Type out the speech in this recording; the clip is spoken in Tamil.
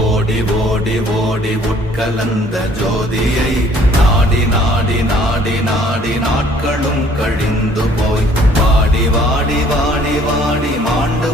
ஓடி ஓடி ஓடி உட்கலந்த ஜோதியை நாடி நாடி நாடி நாடி நாட்களும் கழிந்து போய் வாடி வாடி வாடி வாடி மாண்டு